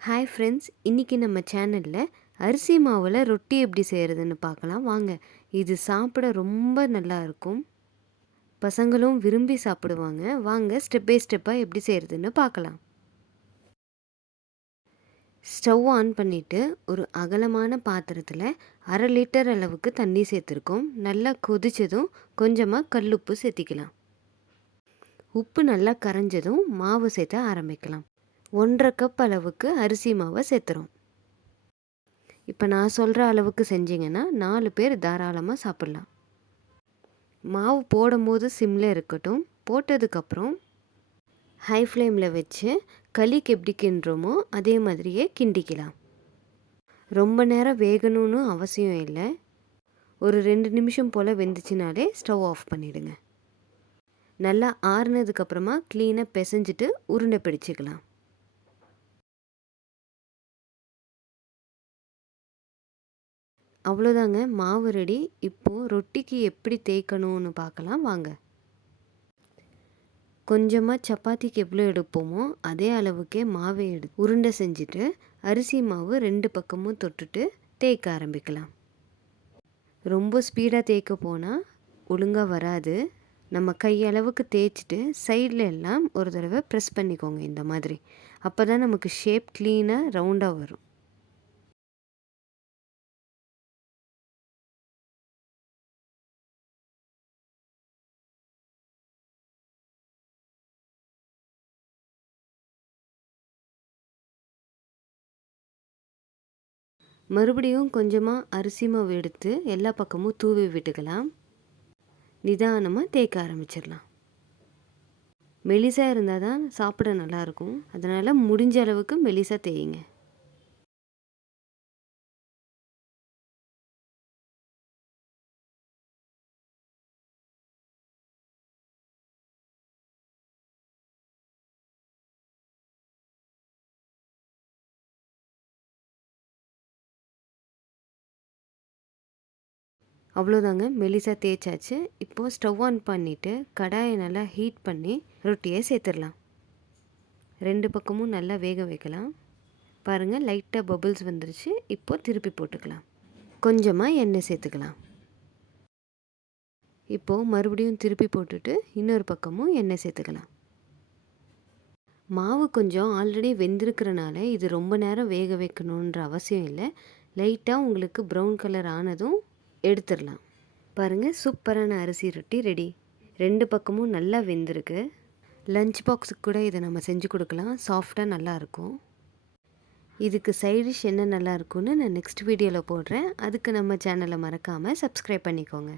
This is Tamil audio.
ஹாய் ஃப்ரெண்ட்ஸ், இன்றைக்கி நம்ம சேனலில் அரிசி மாவில் ரொட்டி எப்படி செய்கிறதுன்னு பார்க்கலாம் வாங்க. இது சாப்பிட ரொம்ப நல்லா இருக்கும். பசங்களும் விரும்பி சாப்பிடுவாங்க. வாங்க ஸ்டெப் பை ஸ்டெப்பாக எப்படி செய்கிறதுன்னு பார்க்கலாம். ஸ்டவ் ஆன் பண்ணிவிட்டு ஒரு அகலமான பாத்திரத்தில் 1/2 லிட்டர் அளவுக்கு தண்ணி சேர்த்துருக்கோம். நல்லா கொதித்ததும் கொஞ்சமாக கல்லுப்பு சேர்த்திக்கலாம். உப்பு நல்லா கரைஞ்சதும் மாவு சேர்த்த ஆரம்பிக்கலாம். 1/2 கப் அளவுக்கு அரிசி மாவை சேர்த்துறோம். இப்போ நான் சொல்கிற அளவுக்கு செஞ்சிங்கன்னா 4 பேர் தாராளமாக சாப்பிட்லாம். மாவு போடும்போது சிம்மில் இருக்கட்டும். போட்டதுக்கப்புறம் ஹை ஃப்ளேமில் வச்சு களிக்கு எப்படி கிண்டுறோமோ அதே மாதிரியே கிண்டிக்கலாம். ரொம்ப நேரம் வேகணும்னு அவசியம் இல்லை. ஒரு 2 நிமிஷம் போல் வெந்துச்சுனாலே ஸ்டவ் ஆஃப் பண்ணிவிடுங்க. நல்லா ஆறுனதுக்கப்புறமா க்ளீனாக பிசைஞ்சிட்டு உருண்டை பிடிச்சிக்கலாம். அவ்வளோதாங்க, மாவு ரெடி. இப்போது ரொட்டிக்கு எப்படி தேய்க்கணும்னு பார்க்கலாம் வாங்க. கொஞ்சமாக சப்பாத்திக்கு எவ்வளோ எடுப்போமோ அதே அளவுக்கே மாவை உருண்டை செஞ்சுட்டு அரிசி மாவு 2 பக்கமும் தொட்டுட்டு தேய்க்க ஆரம்பிக்கலாம். ரொம்ப ஸ்பீடாக தேய்க்க போனால் ஒழுங்காக வராது. நம்ம கையளவுக்கு தேய்ச்சிட்டு சைடில் எல்லாம் ஒரு தடவை ப்ரெஸ் பண்ணிக்கோங்க இந்த மாதிரி. அப்போ தான் நமக்கு ஷேப் க்ளீனாக ரவுண்டாக வரும். மறுபடியும் கொஞ்சமாக அரிசி மாவு எடுத்து எல்லா பக்கமும் தூவி விட்டுக்கலாம். நிதானமாக தேய்க்க ஆரம்பிச்சிடலாம். மெலிசாக இருந்தால் தான் சாப்பிட நல்லாயிருக்கும். அதனால் முடிஞ்ச அளவுக்கு மெலிசாக தேய்ங்க. அவ்வளோதாங்க, மெலிசாக தேய்ச்சாச்சு. இப்போது ஸ்டவ் ஆன் பண்ணிவிட்டு கடாயை நல்லா ஹீட் பண்ணி ரொட்டியை சேர்த்துடலாம். 2 பக்கமும் நல்லா வேக வைக்கலாம். பாருங்கள், லைட்டாக பபிள்ஸ் வந்துருச்சு. இப்போது திருப்பி போட்டுக்கலாம். கொஞ்சமாக எண்ணெய் சேர்த்துக்கலாம். இப்போது மறுபடியும் திருப்பி போட்டுட்டு இன்னொரு பக்கமும் எண்ணெய் சேர்த்துக்கலாம். மாவு கொஞ்சம் ஆல்ரெடி வெந்திருக்கிறனால இது ரொம்ப நேரம் வேக வைக்கணுன்ற அவசியம் இல்லை. லைட்டாக உங்களுக்கு ப்ரௌன் கலர் ஆனதும் எடுத்துடலாம். பாருங்கள், சூப்பரான அரிசி ரொட்டி ரெடி. 2 பக்கமும் நல்லா வெந்திருக்கு. லஞ்ச் பாக்ஸுக்கு கூட இதை நம்ம செஞ்சு கொடுக்கலாம். சாஃப்டாக நல்லாயிருக்கும். இதுக்கு சைட் டிஷ் என்ன நல்லா இருக்கும்னு நான் நெக்ஸ்ட் வீடியோவில் போடுறேன். அதுக்கு நம்ம சேனலை மறக்காமல் சப்ஸ்கிரைப் பண்ணிக்கோங்க.